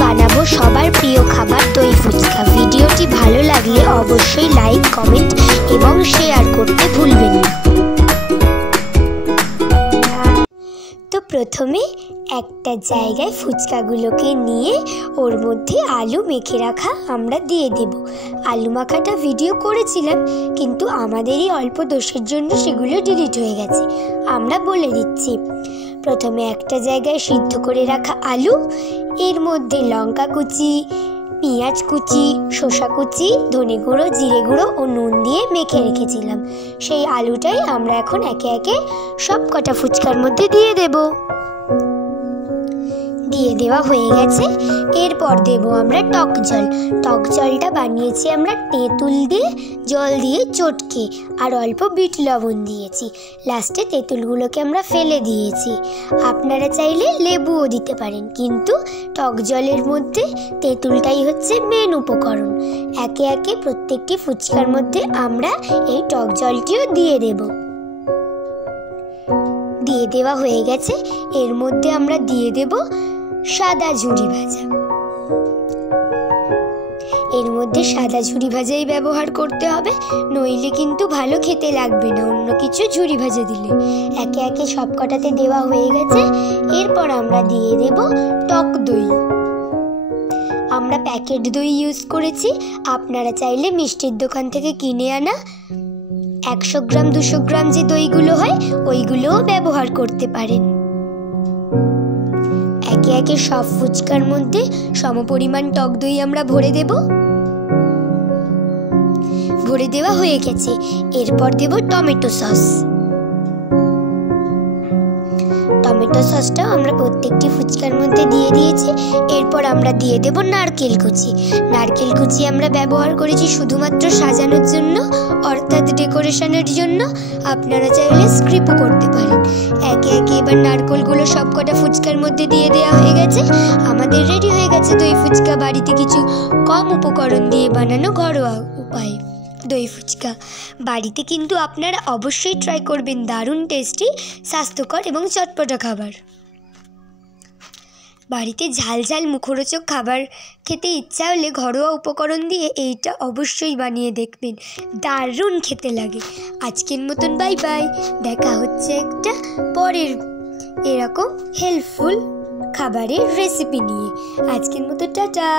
বানাবো সবার প্রিয় খাবার দই ফুচকা। ভিডিওটি ভালো লাগলে অবশ্যই লাইক, কমেন্ট এবং শেয়ার করতে ভুলবেন না। তো প্রথমে একটা জায়গায় ফুচকাগুলোকে নিয়ে ওর মধ্যে আলু মেখে রাখা আমরা দিয়ে দেব। আলু মাখাটা ভিডিও করেছিলাম, কিন্তু আমাদেরই অল্প দোষের জন্য সেগুলো ডিলিট হয়ে গেছে। আমরা বলে দিচ্ছি, প্রথমে একটা জায়গায় সিদ্ধ করে রাখা আলু, এর মধ্যে লঙ্কা কুচি, পেঁয়াজ কুচি, শসা কুচি, ধনে গুঁড়ো, জিরে গুঁড়ো ও নুন দিয়ে মেখে রেখেছিলাম। সেই আলুটাই আমরা এখন একে একে সব কটা ফুচকার মধ্যে দিয়ে দেব। দিয়ে দেওয়া হয়ে গেছে। এরপর দেব আমরা টক জল। টক জলটা বানিয়েছি আমরা তেঁতুল দিয়ে, জল দিয়ে চটকে, আর অল্প বিট লবণ দিয়েছি। লাস্টে তেঁতুলগুলোকে আমরা ফেলে দিয়েছি। আপনারা চাইলে লেবুও দিতে পারেন, কিন্তু টক জলের মধ্যে তেঁতুলটাই হচ্ছে মেন উপকরণ। একে একে প্রত্যেকটি ফুচকার মধ্যে আমরা এই টক জলটিও দিয়ে দেব। দিয়ে দেওয়া হয়ে গেছে। এর মধ্যে আমরা দিয়ে দেব সাদা ঝুরি ভাজা। এর মধ্যে সাদা ঝুরি ভাজাই ব্যবহার করতে হবে, নইলে কিন্তু ভালো খেতে লাগবে না অন্য কিছু ঝুরি ভাজা দিলে। একে একে সব কটাতে দেওয়া হয়ে গেছে। এরপর আমরা দিয়ে দেব টক দই। আমরা প্যাকেট দই ইউজ করেছি, আপনারা চাইলে মিষ্টির দোকান থেকে কিনে আনা 100 গ্রাম 200 গ্রাম যে দইগুলো হয় ওইগুলোও ব্যবহার করতে পারেন। একে একে সব ফুচকার মধ্যে সমপরিমাণ টক দই আমরা ভরে দেব। ভরে দেওয়া হয়ে গেছে। এরপর দেব টমেটো সস। টমেটো সসটাও আমরা প্রত্যেকটি ফুচকার মধ্যে দিয়ে দিয়েছি। এরপর আমরা দিয়ে দেব নারকেল কুচি। নারকেল কুচি আমরা ব্যবহার করেছি শুধুমাত্র সাজানোর জন্য, অর্থাৎ ডেকোরেশনের জন্য। আপনারা চাইলে স্ক্রিপও করতে পারেন। একে একে এবার নারকেলগুলো সব কটা ফুচকার মধ্যে দিয়ে দেওয়া হয়ে গেছে। আমাদের রেডি হয়ে গেছে দই ফুচকা, বাড়িতে কিছু কম উপকরণ দিয়ে বানানো ঘরোয়া উপায়ে দই ফুচকা। বাড়িতে কিন্তু আপনারা অবশ্যই ট্রাই করবেন, দারুণ টেস্টি, স্বাস্থ্যকর এবং চটপটা খাবার। বাড়িতে ঝাল ঝাল মুখরোচক খাবার খেতে ইচ্ছা হলে ঘরোয়া উপকরণ দিয়ে এইটা অবশ্যই বানিয়ে দেখবেন, দারুণ খেতে লাগে। আজকের মতন বাই বাই, দেখা হচ্ছে একটা পরের এরকম হেল্পফুল খাবারের রেসিপি নিয়ে। আজকের মতো টাটা।